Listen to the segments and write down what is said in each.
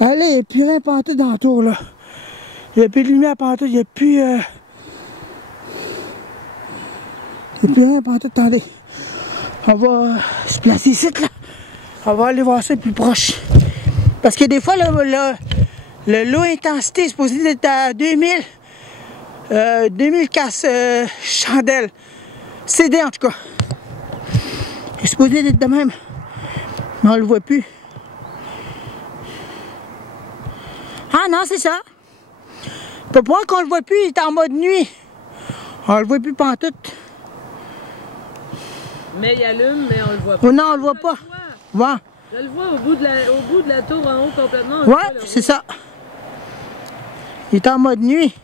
Allez, il n'y a plus rien pantoute dans le tour, là. Il n'y a plus de lumière pantoute, il n'y a plus... Il n'y a plus rien pantoute, attendez. On va se placer ici, là. On va aller voir ça plus proche. Parce que des fois, le low intensité est supposé être à 2000 chandelles. CD en tout cas. Il est supposé être de même. Mais on le voit plus. Ah non, c'est ça. Pourquoi qu'on le voit plus, il est en mode nuit. On le voit plus pantoute. Mais il allume, mais on le voit pas. Oh non, on le voit pas. Ouais. Je le vois au bout de la tour en haut complètement. Ouais, c'est ça. Il est en mode nuit.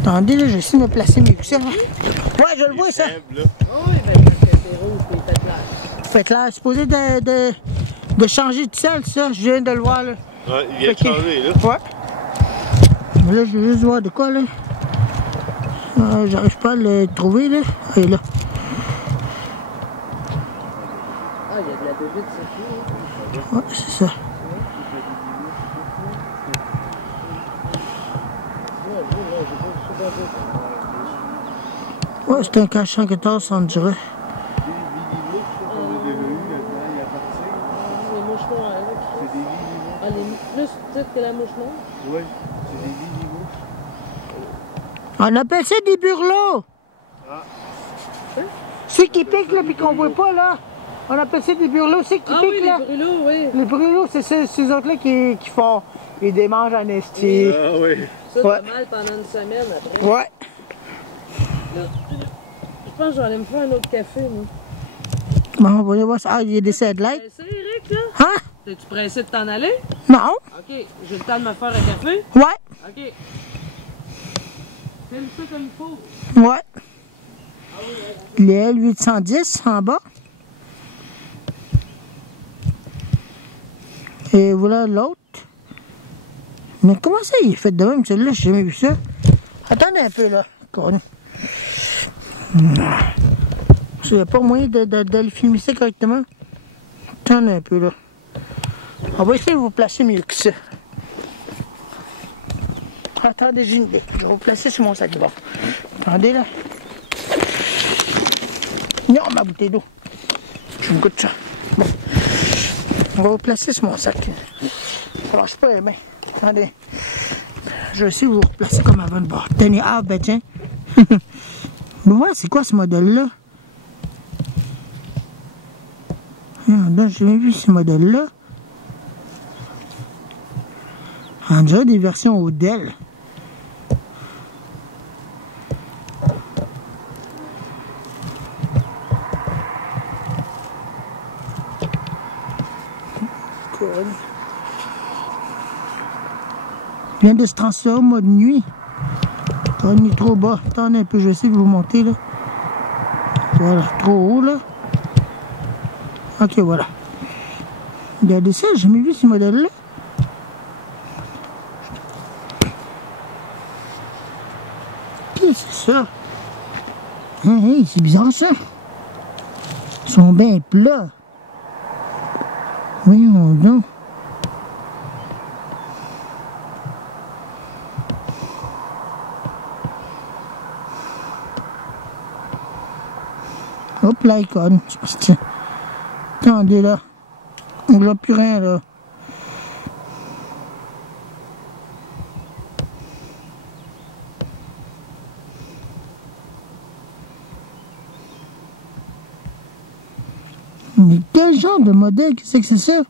Attendez, là, je vais essayer de me placer mieux que ça. Ouais, je le vois, ça. Oh, oui, ben parce que c'est rouge et il fait clair. Fait clair, c'est supposé de changer de sel, ça. Je viens de le voir, là. Ouais, il vient de changer, là. Ouais. Mais là, je vais juste voir de quoi, là. J'arrive pas à le trouver, là. Il est là. Ah, il y a de la bébite, c'est tout. Ouais, c'est ça. Ouais, c'est un K114, on dirait. Les moucherons avec. C'est des lits. Ah, les plus petites que la mouche noire? Oui, c'est des lits. On appelle ça des burlots. Ah. Ceux qui piquent, là, puis qu'on voit pas, là. On appelle ça des burlots, ceux qui piquent, oui, là. les brûlots, oui. Les brûlots, c'est ces autres-là qui font... Ils démangent en esti. Ah oui. Ça, Ouais. t'as mal pendant une semaine après. Ouais. Là. Je pense que je vais aller me faire un autre café, moi. Bon, on va aller voir ça. Ah, il y a des satellites. C'est Eric, là? Hein? T'es-tu pressé de t'en aller? Non. OK. J'ai le temps de me faire un café? Ouais. OK. Filme ça comme il faut. Ouais. Le L810 en bas. Et voilà l'autre. Mais comment ça, il est fait de même, celui-là? J'ai jamais vu ça. Attendez un peu, là. Il n'y a pas moyen de le filmer ça correctement. Attendez un peu, là. On va essayer de vous placer mieux que ça. Attendez, j'ai une idée. Je vais vous placer sur mon sac de bord. Attendez, là. Non, ma bouteille d'eau. Je me goûte ça. Bon. On va vous placer sur mon sac. Alors, je suis pas les mains. Attendez. Je vais essayer de vous replacer comme avant de bord. Tenez, ah, ben tiens. Mais ouais, c'est quoi ce modèle-là? J'ai jamais vu ce modèle-là. On dirait des versions Odell. Il vient de se transférer au mode nuit. On est trop bas. Attendez un peu, je vais essayer de vous monter là. Voilà, trop haut là. Ok, voilà. Regardez ça, j'ai jamais vu ce modèle-là. Qu'est-ce que c'est ça? Hey, c'est bizarre ça. Ils sont bien plats. Voyons donc. Hop là, icône. Attendez là. On ne voit plus rien là. Mais quel genre de modèle, qu'est-ce que c'est ça?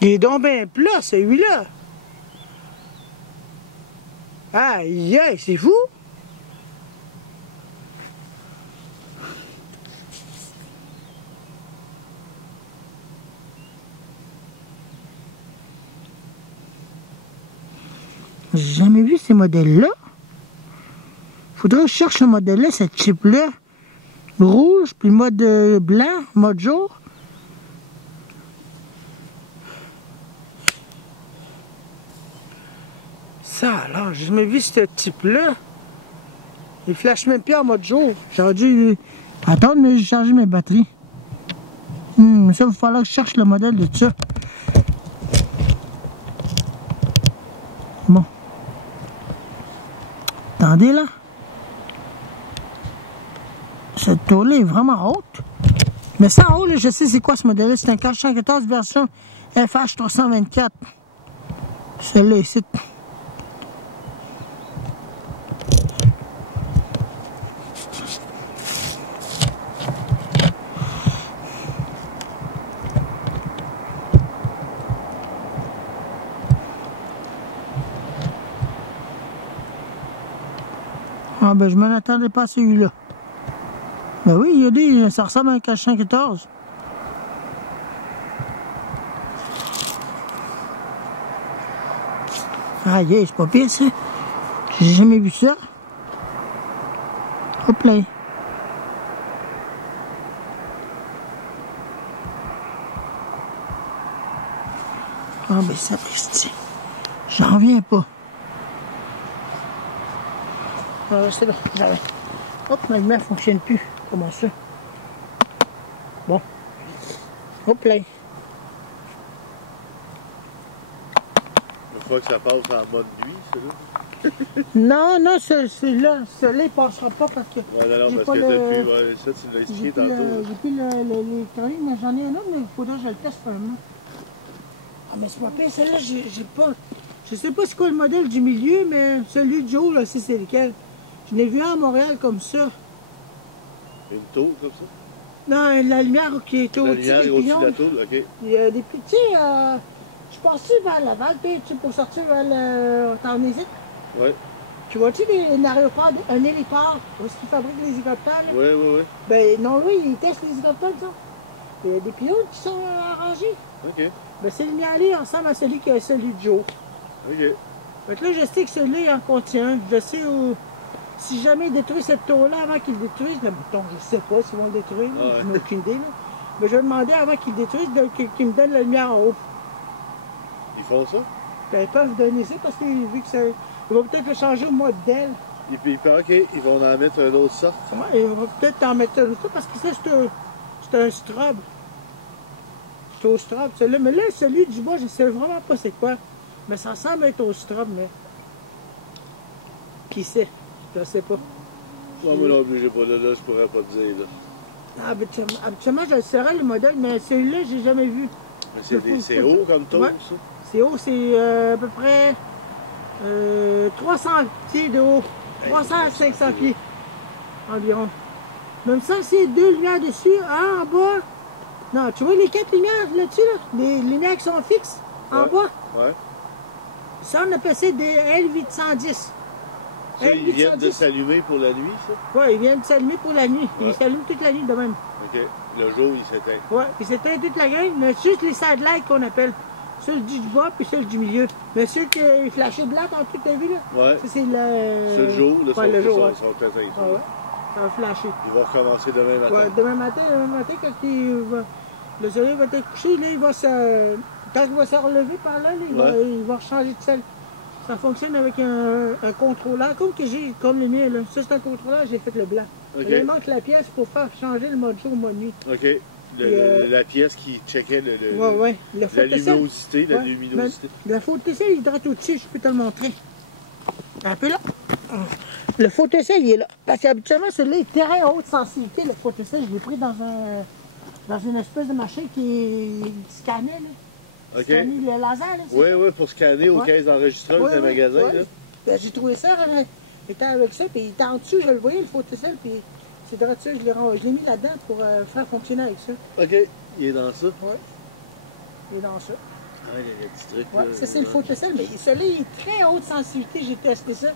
Il est donc bien plat, celui-là. Aïe, aïe, c'est fou. J'ai jamais vu ces modèles-là. Faudrait que je cherche ce modèle-là, cette chip-là. Rouge, puis mode blanc, mode jour. Ça alors, j'ai jamais vu ce type-là. Il flash même plus en mode jour. J'aurais dû attendre, mais j'ai chargé mes batteries. Ça, il va falloir que je cherche le modèle de ça. Bon. Attendez là. Cette tour-là est vraiment haute. Mais ça en haut, là, je sais c'est quoi ce modèle-là. C'est un 414 version FH324. Celle-là ici. Ah ben je m'en attendais pas à celui-là. Ben oui, il y a des. Ça ressemble à un 414. Ah yeah, c'est pas pire ça. J'ai jamais vu ça. Hop là. Ah ben ça triste. J'en reviens pas. Ah, c'est là, j'arrête. Hop, ma lumière ne fonctionne plus. Comment ça? Bon. Hop là. Une fois que ça passe en mode nuit, c'est là? Non, non, celui-là, il passera pas parce que. Ouais, non, j'ai parce pas que le- depuis, ouais, ça, tu l'as J'ai expliqué plus tantôt. j'ai plus les carrés, mais j'en ai un autre, mais il faudrait que je le teste vraiment. Ah, mais c'est pas pire, celle-là, j'ai pas. Je sais pas c'est quoi le modèle du milieu, mais celui de Joe, là, c'est lequel. Je l'ai vu à Montréal comme ça. Une tour comme ça? Non, la lumière qui est La au-dessus lumière des est au-dessus de pignon. la tour, ok. Il y a des petits. Je suis passé vers Laval, puis tu sais, pour sortir vers le. T'en hésites? Ouais, Tu vois-tu un aéroport, un héliport, où est-ce qu'ils fabriquent les hélicoptères? Là? ouais, ouais, ouais. Ben non, oui, ils testent les hélicoptères, ça. Il y a des pilotes qui sont arrangés. Ok, Ben c'est lumière ressemble à celui de Joe. ok. Fait que là, je sais que celui-là, il en contient. Je sais où. Si jamais ils détruisent cette tour-là avant qu'ils le détruisent, le bouton, je sais pas s'ils vont le détruire, là, Ah ouais. je n'ai aucune idée. Là. Mais je vais demander avant qu'ils le détruisent qu'ils me donnent la lumière en haut. Ils font ça? Ben, ils peuvent donner ça parce que vu que ça. Ils vont peut-être le changer au modèle. Ok, ils vont en mettre un autre sorte. Ouais, ils vont peut-être en mettre un autre parce que ça, c'est un strobe. C'est au strobe, celui-là. Mais là, celui du bas, je sais vraiment pas c'est quoi. Mais ça semble être au strobe, mais. Qui sait? Je sais pas. Non, moi non plus, j'ai pas là, je pourrais pas te dire. Là. Habituellement, je le saurais le modèle, mais celui-là, j'ai jamais vu. Mais c'est haut comme tour, Ouais. ça? C'est haut, c'est à peu près 300 pieds de haut. 300 à 500 pieds environ. Même ça, c'est deux lumières dessus, un en bas. Non, tu vois les 4 lumières là-dessus, là? Les lumières qui sont fixes en Ouais. bas. Ouais. Ça, on appelle ça des L810. Ça, ils viennent de s'allumer pour la nuit, ça? Ouais, ils viennent de s'allumer pour la nuit. Ouais. Ils s'allument toute la nuit de même. Ok. Le jour, il s'éteint. Ouais, puis c'était toute la gang, mais juste les satellites qu'on appelle. Celle du bas puis celle du milieu. Mais ceux qui flashaient blanc en tout, t'as vu là? Ouais. Ça, c'est le. Ce jour, là, Ouais, le jour, ouais. sont éteints. Ah ouais. Ça va flasher. Ils vont recommencer demain matin. Ouais, demain matin, quand le soleil va être couché, là, il va se. Quand il va se relever par là, il va changer de sel. Ça fonctionne avec un contrôleur, comme le mien, là. Ça, c'est un contrôleur, j'ai fait le blanc. Ok. Il manque la pièce pour faire changer le mode jour au mode nuit. Ok. La pièce qui checkait Ouais. Le la photocell. luminosité, la Ouais. luminosité. Le photocell, il est droit au-dessus, je peux te le montrer. Un peu là. Le photocell, il est là. Parce qu'habituellement, celui-là est très haute sensibilité. Le photocell, je l'ai pris dans une espèce de machine qui scannait, là. Ok. Scanner le laser, là. Oui, oui, pour scanner aux Ouais. caisses d'enregistrement Ouais, des ouais, magasins. ouais. Là. Ben, j'ai trouvé ça, étant avec ça, puis il était en dessous, je le voyais, le photocell, puis c'est droit ça, je l'ai mis là-dedans pour faire fonctionner avec ça. Ok, il est dans ça. Ouais. Il est dans ça. Ah, il y a des petits trucs. Ouais, là, ça c'est le photocell, mais celui-là il est très haute sensibilité, j'ai testé ça.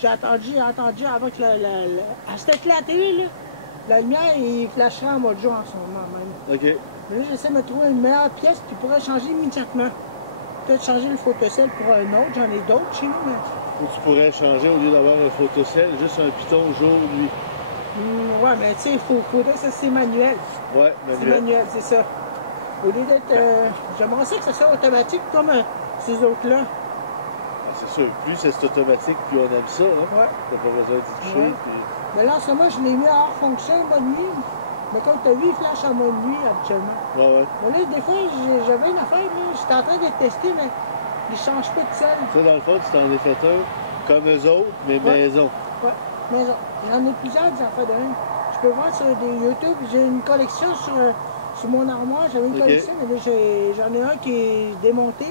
J'ai attendu avant que c'était éclaté, à la télé, là. La lumière, il flasherait en mode jour en ce moment même. Ok. Mais là, j'essaie de me trouver une meilleure pièce qui pourrait changer immédiatement. Peut-être changer le photocell pour un autre, j'en ai d'autres chez nous, mais... Ou tu pourrais changer, au lieu d'avoir un photocell, juste un piton jour, lui. Ouais, mais tu sais, il faudrait que ça c'est manuel. Ouais, C'est manuel. manuel, c'est ça. Au lieu d'être... j'aimerais ça que ça soit automatique comme ces autres-là. Ah, c'est sûr, plus c'est automatique, plus on aime ça. Hein? Ouais. T'as pas besoin d'y toucher. Ouais. Puis... Mais là, en ce moment, je l'ai mis hors fonction, mode nuit. Mais comme tu as vu, il flash en mode nuit habituellement. Ouais, ouais. Mais là, des fois, j'avais une affaire, là, j'étais en train de tester, mais Ils changent pas de selle. Ça, dans le fond, tu t'en es fait un comme eux autres, mais Ouais. maison. Ouais, maison. J'en ai plusieurs des affaires de même. Je peux voir sur des YouTube, j'ai une collection sur mon armoire. J'avais une Ok. collection, mais là, j'en ai un qui est démonté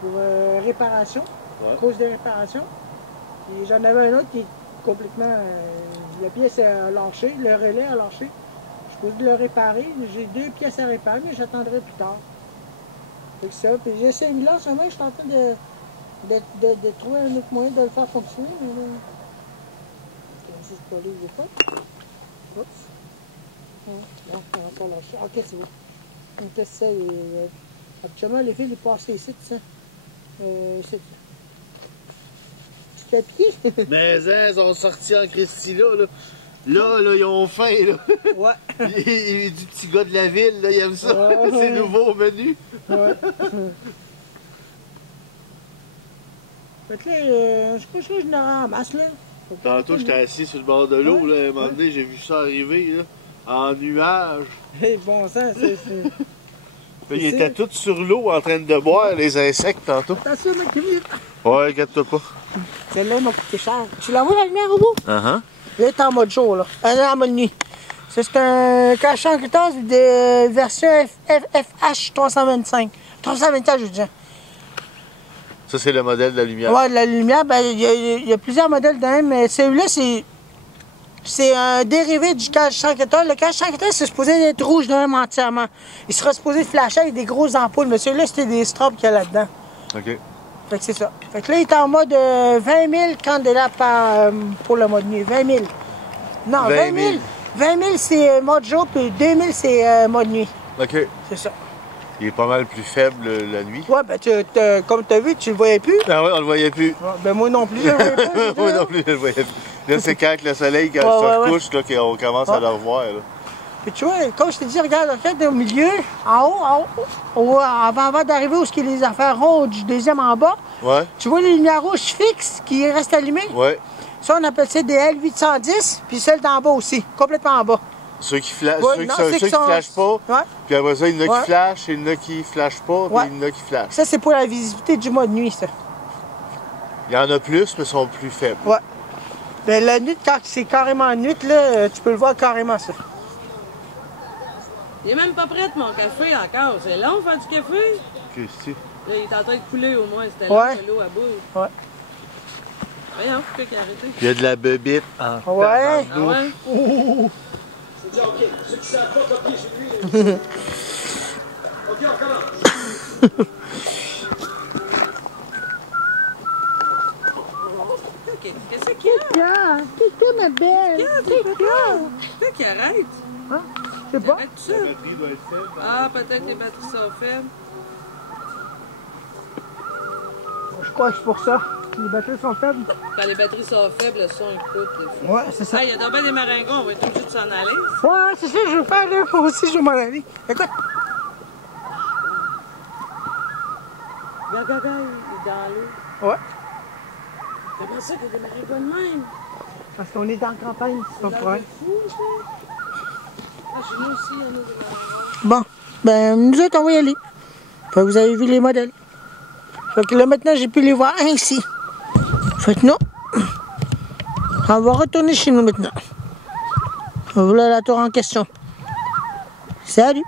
pour réparation, Ouais. cause de réparation. Et j'en avais un autre qui est complètement... la pièce a lâché, le relais a lâché. Je peux le réparer. J'ai 2 pièces à réparer, mais j'attendrai plus tard. C'est ça. Puis j'ai celui-là, en ce moment, je suis en train de trouver un autre moyen de le faire fonctionner. Mais là... C'est pas lui, il est pas. Oups. Non, on va pas lâcher. Ok, c'est bon. On teste ça. Actuellement, le fil est passé ici, ça. C'est tu fais pied? Mais hein, ils sont sortis en Christy là. Là, ils ont faim, là. Ouais. Du petit gars de la ville, là, il aime ça. Ouais. C'est nouveau au menu. Ouais. Fait que là, je crois que je me ramasse, là. Tantôt, j'étais assis sur le bord de l'eau, là. À un moment donné, j'ai vu ça arriver, là. En nuage. Hey, bon sang, c'est... Là, ils étaient tous sur l'eau en train de boire, les insectes, tantôt. Attention, mec, Camille. Ouais, regarde-toi pas. Celle-là m'a coûté cher. Tu la vois, la lumière au bout? Uh-huh. Elle est en mode jour, là. Elle est en mode nuit. Ça, c'est un cache en critère de version FH 325. 324, je veux dire. Ça, c'est le modèle de la lumière. Ouais, de la lumière, ben, il y a plusieurs modèles de même, mais celui-là, c'est un dérivé du cache 114. Le cache 114, c'est supposé être rouge de même entièrement. Il serait supposé flasher avec des grosses ampoules, mais celui-là, c'était des strobes qu'il y a là-dedans. OK. Fait que c'est ça. Fait que là, il est en mode 20 000 candélabres pour le mode nuit. 20 000. Non, 20 000. 20 000, c'est mode jour, puis 2 000, c'est mode nuit. OK. C'est ça. Il est pas mal plus faible la nuit. Ouais, ben, comme tu as vu, tu le voyais plus. Ah ouais, on le voyait plus. Ouais, ben, moi non plus, je le voyais pas. Moi non plus, je le voyais plus. Là, c'est quand le soleil quand Ouais, se ouais, couche là, qu'on commence à le revoir. Là. Puis tu vois, comme je t'ai dit, regarde au milieu, en haut, avant d'arriver où il y a les affaires rondes du deuxième en bas, Ouais. tu vois les lumières rouges fixes qui restent allumées? Ouais. Ça, on appelle ça des L810, puis celle d'en bas aussi, complètement en bas. Ceux qui flashent, Ouais, ceux qui flashent pas. Ouais. Puis après ça, il y en a Ouais. qui flashent, il y en a qui flashent pas, puis Ouais. il y en a qui flashent. Ça, c'est pour la visibilité du mode nuit, ça. Il y en a plus, mais ils sont plus faibles. Ouais. Ben, la nuit, quand c'est carrément nuit, là, tu peux le voir carrément, ça. Il est même pas prêt mon café encore. C'est long faire du café. Christy. Là, il est en train de couler au moins. C'était Ouais. long que l'eau à bout. Ouais. Voyons, pourquoi qu'il a arrêté? Puis il y a de la bebite en Ouais. Ah ouais? C'est déjà OK. Ceux qui savent pas copier chez lui. OK, on recommence. OK. Qu'est-ce qu'il y a? Qu'est-ce ma belle? Pourquoi qu'il arrête? Je sais pas. Arrête tout ça. La batterie doit être faible. Ah, peut-être les batteries sont faibles. Je crois que c'est pour ça. Les batteries sont faibles. Quand les batteries sont faibles, le son écoute. Des fois. Ouais, c'est ça. Ah, il y a d'abord des maringons. On va être obligé de s'en aller. Ouais, c'est ça, je veux faire là. Moi aussi, je veux m'en aller. Écoute. Regarde, regarde, il est dans l'eau. Ouais. Comment ça qu'il y a des maringons de même? Parce qu'on est dans la campagne, c'est pas le problème. Fou, ça. Ah, chez nous aussi, il y en a des maringons. Bon, ben, nous autres, on va y aller. Fait que vous avez vu les modèles. Fait que là, maintenant, j'ai pu les voir ainsi. Fait que non. On va retourner chez nous maintenant. Voilà la tour en question. Salut!